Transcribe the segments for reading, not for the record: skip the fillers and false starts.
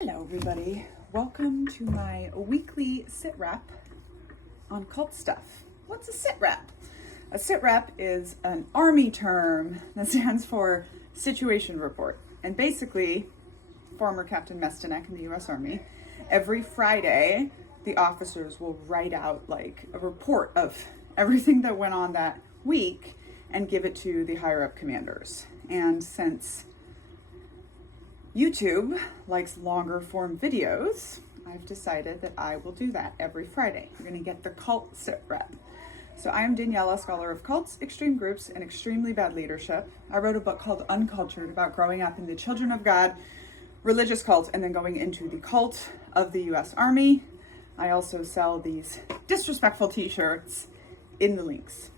Hello everybody, welcome to my weekly sit rep on cult stuff. What's a sit rep? A sit rep is an army term that stands for situation report. And basically, former Captain Mestyanek in the US Army, every Friday the officers will write out like a report of everything that went on that week and give it to the higher up commanders. And since YouTube likes longer form videos, I've decided that I will do that every Friday. You're going to get the cult sit rep. So I'm Daniella, scholar of cults, extreme groups, and extremely bad leadership. I wrote a book called Uncultured about growing up in the Children of God religious cult and then going into the cult of the US Army. I also sell these disrespectful t-shirts in the links.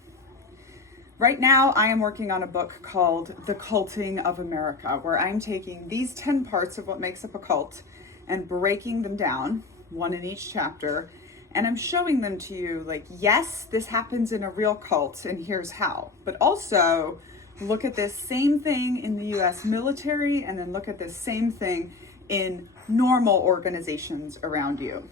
Right now, I am working on a book called The Culting of America, where I'm taking these 10 parts of what makes up a cult and breaking them down, one in each chapter, and I'm showing them to you like, yes, this happens in a real cult, and here's how. But also, look at this same thing in the US military, and then look at this same thing in normal organizations around you.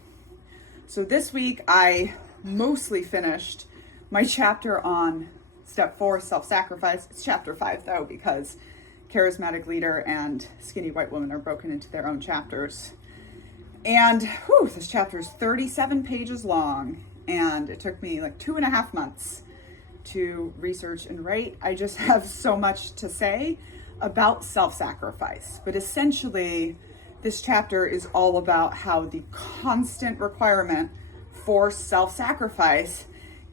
So this week, I mostly finished my chapter on Step 4, self-sacrifice. It's chapter 5 though, because charismatic leader and skinny white woman are broken into their own chapters. And this chapter is 37 pages long, and it took me like 2.5 months to research and write. I just have so much to say about self-sacrifice. But essentially, this chapter is all about how the constant requirement for self-sacrifice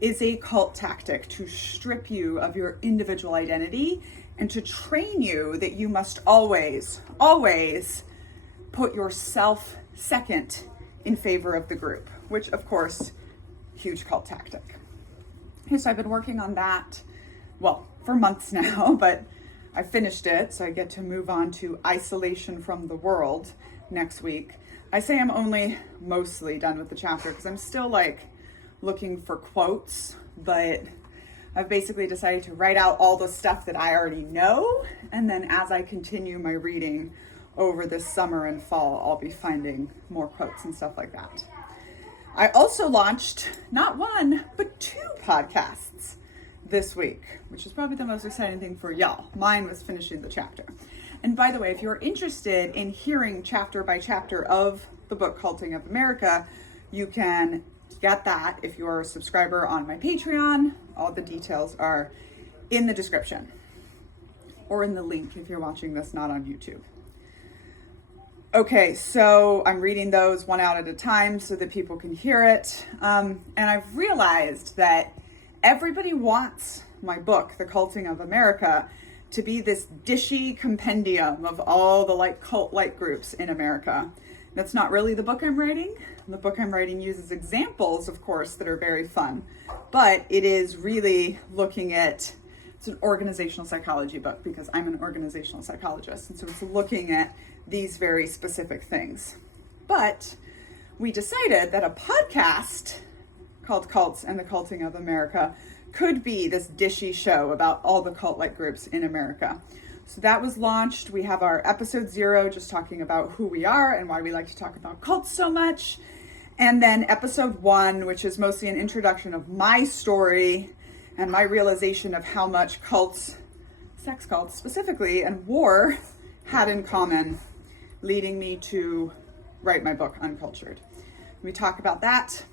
is a cult tactic to strip you of your individual identity and to train you that you must always put yourself second in favor of the group, which of course, huge cult tactic. Okay, so I've been working on that, for months now, but I finished it, so I get to move on to isolation from the world next week. I say I'm only mostly done with the chapter because I'm still looking for quotes, but I've basically decided to write out all the stuff that I already know, and then as I continue my reading over this summer and fall, I'll be finding more quotes and stuff like that. I also launched not one, but 2 podcasts this week, which is probably the most exciting thing for y'all. Mine was finishing the chapter. And by the way, if you're interested in hearing chapter by chapter of the book Culting of America, you can get that if you're a subscriber on my Patreon. All the details are in the description or in the link if you're watching this not on YouTube. Okay, so I'm reading those one out at a time so that people can hear it. And I've realized that everybody wants my book, The Culting of America, to be this dishy compendium of all the cult-like groups in America. That's not really the book I'm writing. The book I'm writing uses examples, of course, that are very fun, but it is really it's an organizational psychology book because I'm an organizational psychologist. And so it's looking at these very specific things. But we decided that a podcast called Cults and the Culting of America could be this dishy show about all the cult-like groups in America. So that was launched. We have our episode 0, just talking about who we are and why we like to talk about cults so much. And then episode 1, which is mostly an introduction of my story and my realization of how much cults, sex cults specifically, and war had in common, leading me to write my book, Uncultured. We talk about that.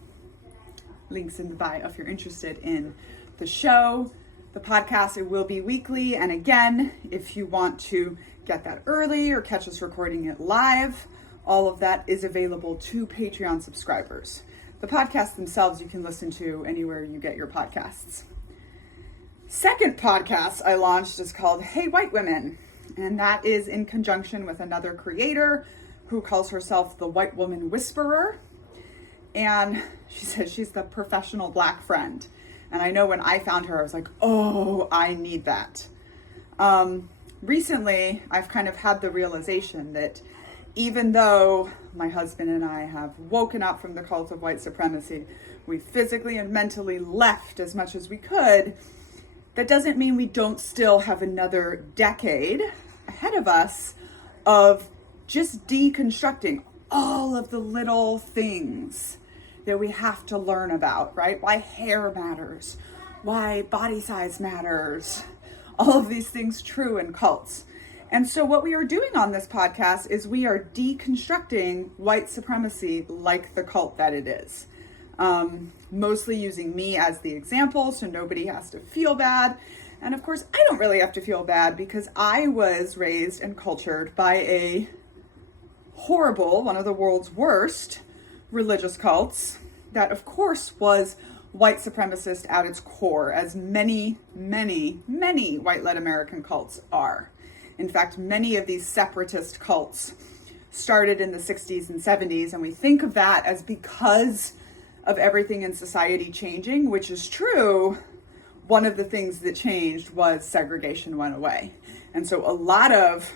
Links in the bio if you're interested in the show. The podcast, it will be weekly. And again, if you want to get that early or catch us recording it live, all of that is available to Patreon subscribers. The podcasts themselves you can listen to anywhere you get your podcasts. Second podcast I launched is called Hey White Women. And that is in conjunction with another creator who calls herself the White Woman Whisperer. And she says she's the professional Black friend. And I know when I found her, I was like, oh, I need that. Recently, I've kind of had the realization that even though my husband and I have woken up from the cult of white supremacy, we physically and mentally left as much as we could, that doesn't mean we don't still have another decade ahead of us of just deconstructing all of the little things that we have to learn about, right? Why hair matters, why body size matters, all of these things true in cults. And so what we are doing on this podcast is we are deconstructing white supremacy like the cult that it is. Mostly using me as the example so nobody has to feel bad. And of course, I don't really have to feel bad because I was raised and cultured by a horrible, one of the world's worst religious cults that of course was white supremacist at its core, as many, many, many white-led American cults are. In fact, many of these separatist cults started in the 60s and 70s, and we think of that as because of everything in society changing, which is true. One of the things that changed was segregation went away. And so a lot of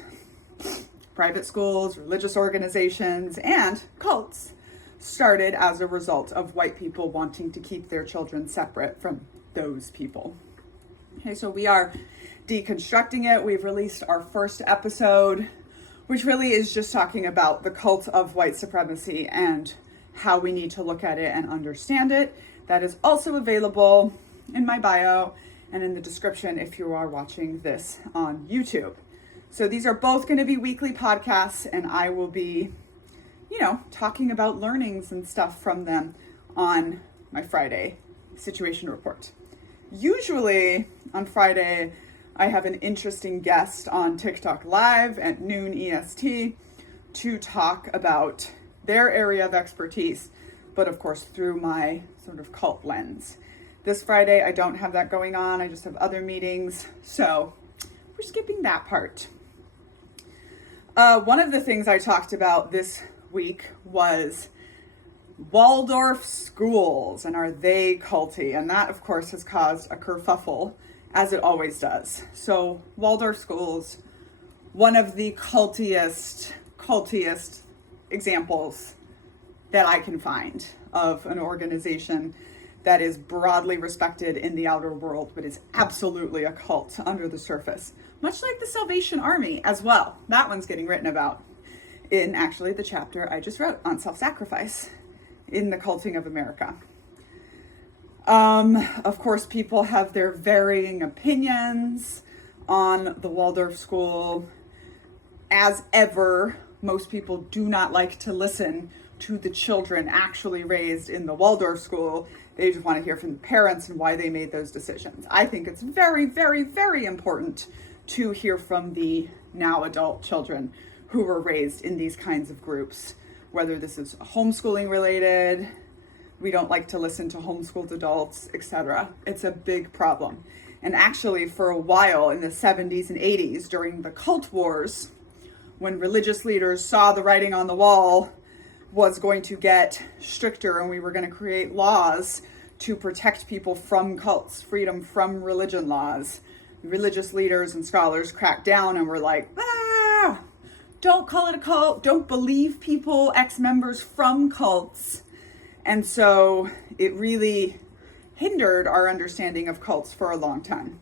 private schools, religious organizations, and cults started as a result of white people wanting to keep their children separate from those people. Okay, so we are deconstructing it. We've released our first episode, which really is just talking about the cult of white supremacy and how we need to look at it and understand it. That is also available in my bio and in the description if you are watching this on YouTube. So these are both going to be weekly podcasts, and I will be, talking about learnings and stuff from them on my Friday situation report. Usually on Friday, I have an interesting guest on TikTok Live at noon EST to talk about their area of expertise, but of course through my sort of cult lens. This Friday, I don't have that going on. I just have other meetings, so we're skipping that part. One of the things I talked about this week was Waldorf schools, and are they culty? And that, of course, has caused a kerfuffle, as it always does. So Waldorf schools, one of the cultiest examples that I can find of an organization that is broadly respected in the outer world, but is absolutely a cult under the surface. Much like the Salvation Army as well. That one's getting written about in actually the chapter I just wrote on self-sacrifice in the culting of America. Of course, people have their varying opinions on the Waldorf school. As ever, most people do not like to listen to the children actually raised in the Waldorf school. They just want to hear from the parents and why they made those decisions. I think it's very, very, very important to hear from the now adult children who were raised in these kinds of groups, whether this is homeschooling related, we don't like to listen to homeschooled adults, etc. It's a big problem. And actually, for a while in the 70s and 80s, during the cult wars, when religious leaders saw the writing on the wall was going to get stricter and we were going to create laws to protect people from cults, freedom from religion laws, religious leaders and scholars cracked down and were like, don't call it a cult, don't believe people, ex-members from cults. And so it really hindered our understanding of cults for a long time.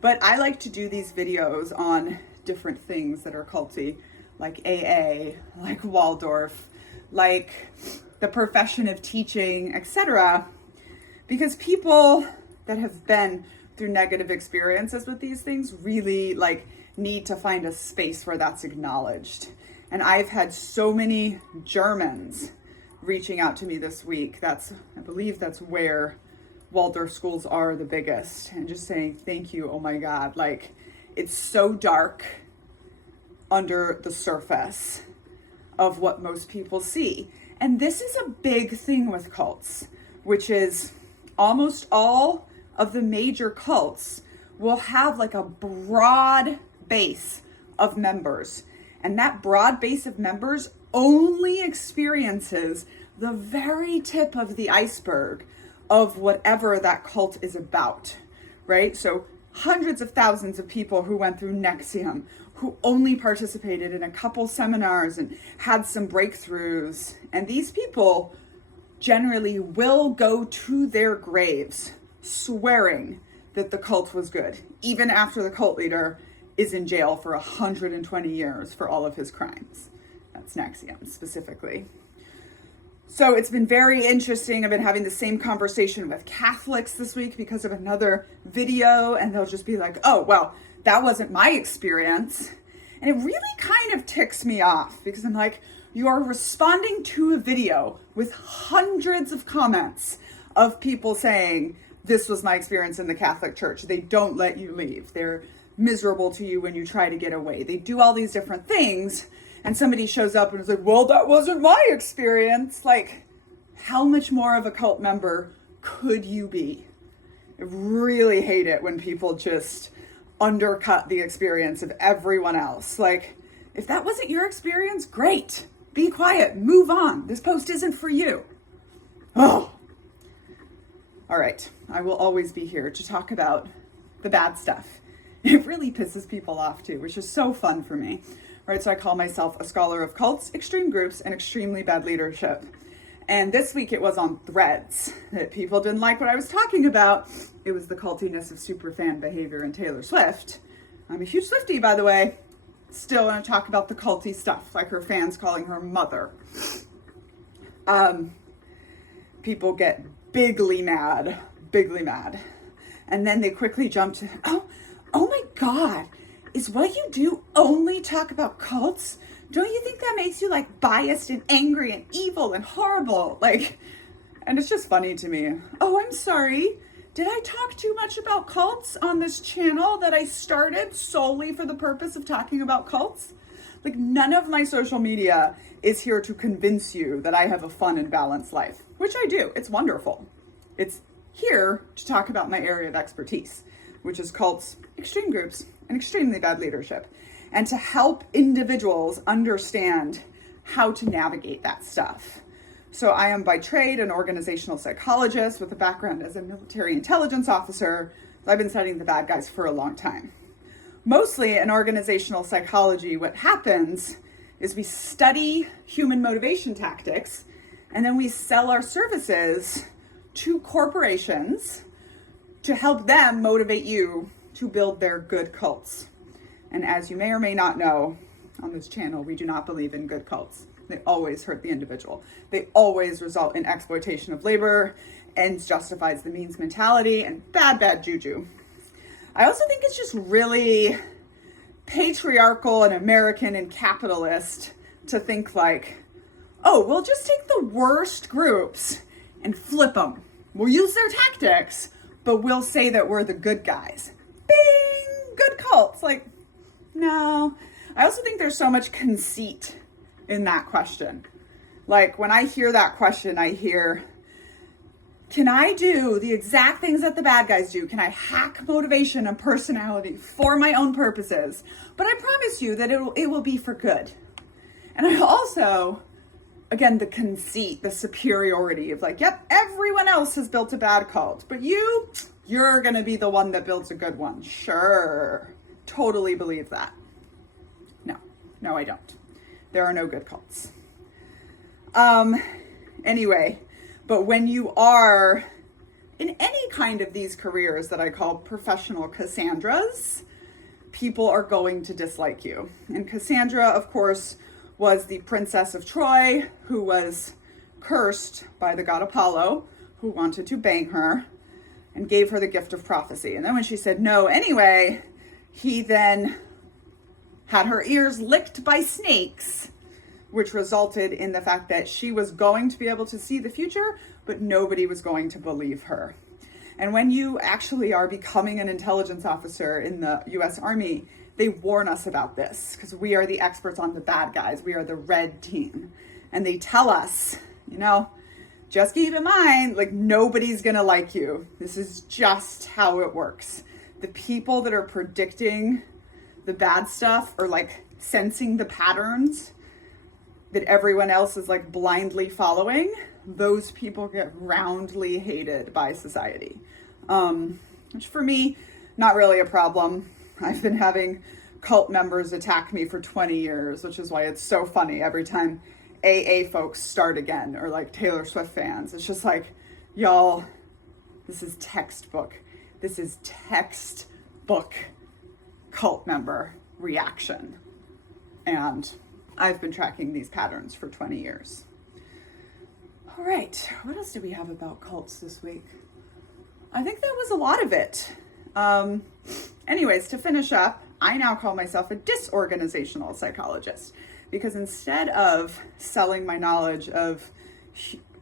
But I like to do these videos on different things that are culty, like AA, like Waldorf, like the profession of teaching, etc. Because people that have been through negative experiences with these things really need to find a space where that's acknowledged. And I've had so many Germans reaching out to me this week. I believe that's where Waldorf schools are the biggest, and just saying thank you. Oh my God, it's so dark under the surface of what most people see. And this is a big thing with cults, which is almost all of the major cults will have a broad base of members. And that broad base of members only experiences the very tip of the iceberg of whatever that cult is about, right? So hundreds of thousands of people who went through NXIVM, who only participated in a couple seminars and had some breakthroughs. And these people generally will go to their graves swearing that the cult was good, even after the cult leader is in jail for 120 years for all of his crimes. Florence Nexium specifically. So it's been very interesting. I've been having the same conversation with Catholics this week because of another video, and they'll just be like, oh, well, that wasn't my experience. And it really kind of ticks me off because I'm like, you are responding to a video with hundreds of comments of people saying, this was my experience in the Catholic Church. They don't let you leave. They're miserable to you when you try to get away. They do all these different things. And somebody shows up and is like, well, that wasn't my experience. Like, how much more of a cult member could you be? I really hate it when people just undercut the experience of everyone else. Like, if that wasn't your experience, great. Be quiet, move on. This post isn't for you. Oh. All right, I will always be here to talk about the bad stuff. It really pisses people off too, which is so fun for me. Right, so I call myself a scholar of cults, extreme groups, and extremely bad leadership. And this week it was on Threads that people didn't like what I was talking about. It was the cultiness of superfan behavior in Taylor Swift. I'm a huge Swiftie, by the way. Still want to talk about the culty stuff, like her fans calling her mother. People get bigly mad. And then they quickly jump to, oh my God. Is what you do only talk about cults? Don't you think that makes you like biased and angry and evil and horrible? Like, and it's just funny to me. Oh, I'm sorry. Did I talk too much about cults on this channel that I started solely for the purpose of talking about cults? Like, none of my social media is here to convince you that I have a fun and balanced life, which I do. It's wonderful. It's here to talk about my area of expertise, which is cults, extreme groups, and extremely bad leadership, and to help individuals understand how to navigate that stuff. So I am by trade an organizational psychologist with a background as a military intelligence officer. I've been studying the bad guys for a long time. Mostly in organizational psychology, what happens is we study human motivation tactics, and then we sell our services to corporations to help them motivate you to build their good cults. And as you may or may not know, on this channel, we do not believe in good cults. They always hurt the individual. They always result in exploitation of labor, ends justifies the means mentality, and bad juju. I also think it's just really patriarchal and American and capitalist to think like, oh, we'll just take the worst groups and flip them. We'll use their tactics, but we'll say that we're the good guys. Bing! Good cults. Like, no. I also think there's so much conceit in that question. Like, when I hear that question, I hear, can I do the exact things that the bad guys do? Can I hack motivation and personality for my own purposes? But I promise you that it will be for good. And I also, again, the conceit, the superiority of like, yep, everyone else has built a bad cult, but you're going to be the one that builds a good one. Sure. Totally believe that. No, I don't. There are no good cults. Anyway, but when you are in any kind of these careers that I call professional Cassandras, people are going to dislike you. And Cassandra, of course, was the princess of Troy who was cursed by the god Apollo, who wanted to bang her and gave her the gift of prophecy. And then when she said no anyway, he then had her ears licked by snakes, which resulted in the fact that she was going to be able to see the future, but nobody was going to believe her. And when you actually are becoming an intelligence officer in the US Army, they warn us about this because we are the experts on the bad guys. We are the red team. And they tell us, just keep in mind, like, nobody's gonna like you. This is just how it works. The people that are predicting the bad stuff or like sensing the patterns that everyone else is like blindly following, those people get roundly hated by society. Which for me, not really a problem. I've been having cult members attack me for 20 years, which is why it's so funny every time AA folks start again, or like Taylor Swift fans. It's just like, y'all, this is textbook. This is textbook cult member reaction. And I've been tracking these patterns for 20 years. All right, what else do we have about cults this week? I think that was a lot of it. Anyways, to finish up, I now call myself a disorganizational psychologist because instead of selling my knowledge of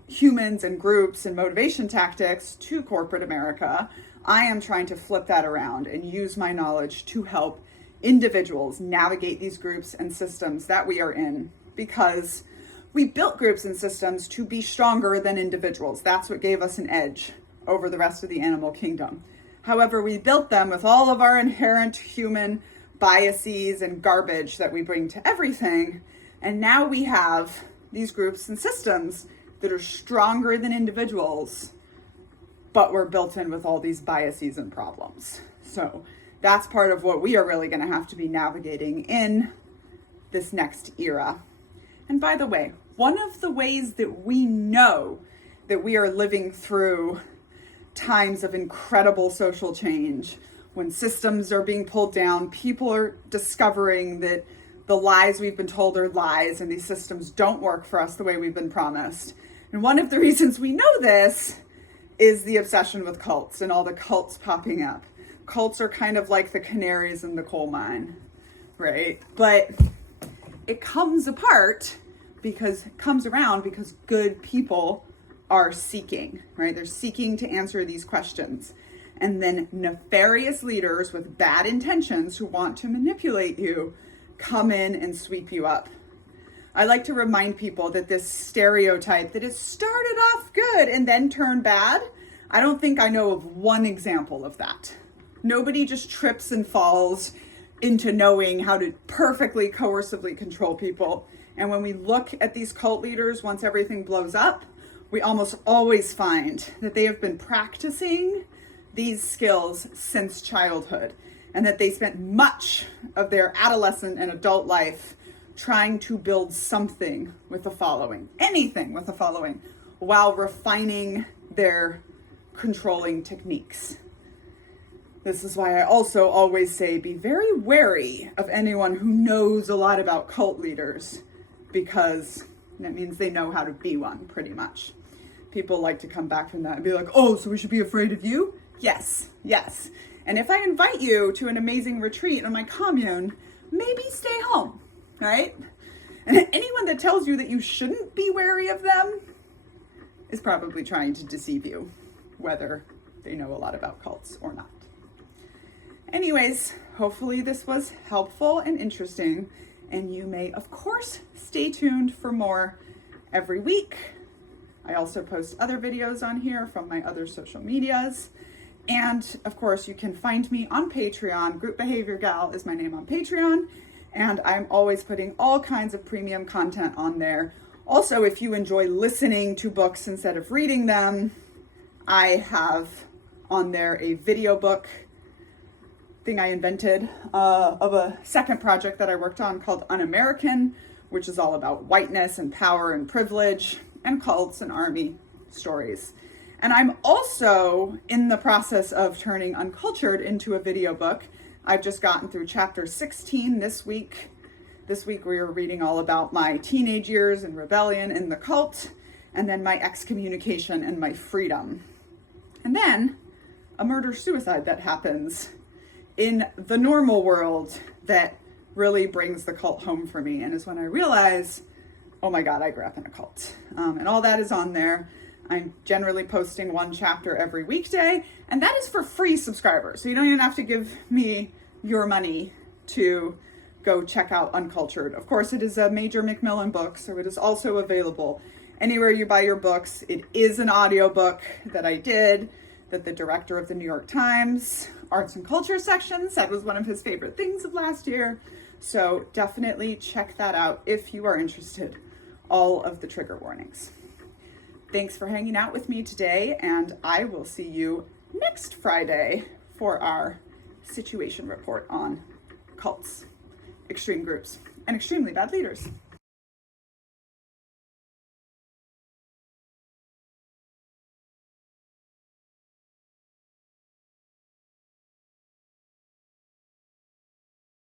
humans and groups and motivation tactics to corporate America, I am trying to flip that around and use my knowledge to help individuals navigate these groups and systems that we are in, because we built groups and systems to be stronger than individuals. That's what gave us an edge over the rest of the animal kingdom. However, we built them with all of our inherent human biases and garbage that we bring to everything. And now we have these groups and systems that are stronger than individuals, but we're built in with all these biases and problems. So that's part of what we are really going to have to be navigating in this next era. And by the way, one of the ways that we know that we are living through times of incredible social change, when systems are being pulled down, people are discovering that the lies we've been told are lies and these systems don't work for us the way we've been promised. And one of the reasons we know this is the obsession with cults and all the cults popping up. Cults are kind of like the canaries in the coal mine, right? But it comes around because good people are seeking, right? They're seeking to answer these questions. And then nefarious leaders with bad intentions who want to manipulate you come in and sweep you up. I like to remind people that this stereotype that it started off good and then turned bad, I don't think I know of one example of that. Nobody just trips and falls into knowing how to perfectly coercively control people. And when we look at these cult leaders, once everything blows up, we almost always find that they have been practicing these skills since childhood, and that they spent much of their adolescent and adult life trying to build something with the following, anything with the following, while refining their controlling techniques. This is why I also always say be very wary of anyone who knows a lot about cult leaders, because that means they know how to be one, pretty much. People like to come back from that and be like, oh, so we should be afraid of you? Yes. And if I invite you to an amazing retreat on my commune, maybe stay home, right? And anyone that tells you that you shouldn't be wary of them is probably trying to deceive you, whether they know a lot about cults or not. Anyways, hopefully this was helpful and interesting, and you may, of course, stay tuned for more every week. I also post other videos on here from my other social medias. And of course, you can find me on Patreon. Group Behavior Gal is my name on Patreon. And I'm always putting all kinds of premium content on there. Also, if you enjoy listening to books instead of reading them, I have on there a video book thing I invented of a second project that I worked on called Un-American, which is all about whiteness and power and privilege and cults and army stories. And I'm also in the process of turning Uncultured into a video book. I've just gotten through chapter 16 this week. This week we are reading all about my teenage years and rebellion in the cult, and then my excommunication and my freedom. And then a murder-suicide that happens in the normal world that really brings the cult home for me, and is when I realize, oh my God, I grew up in a cult. And all that is on there. I'm generally posting one chapter every weekday, and that is for free subscribers. So you don't even have to give me your money to go check out Uncultured. Of course, it is a major Macmillan book, so it is also available anywhere you buy your books. It is an audiobook that I did, that the director of the New York Times Arts and Culture section said was one of his favorite things of last year. So definitely check that out if you are interested. All of the trigger warnings. Thanks for hanging out with me today, and I will see you next Friday for our situation report on cults, extreme groups, and extremely bad leaders.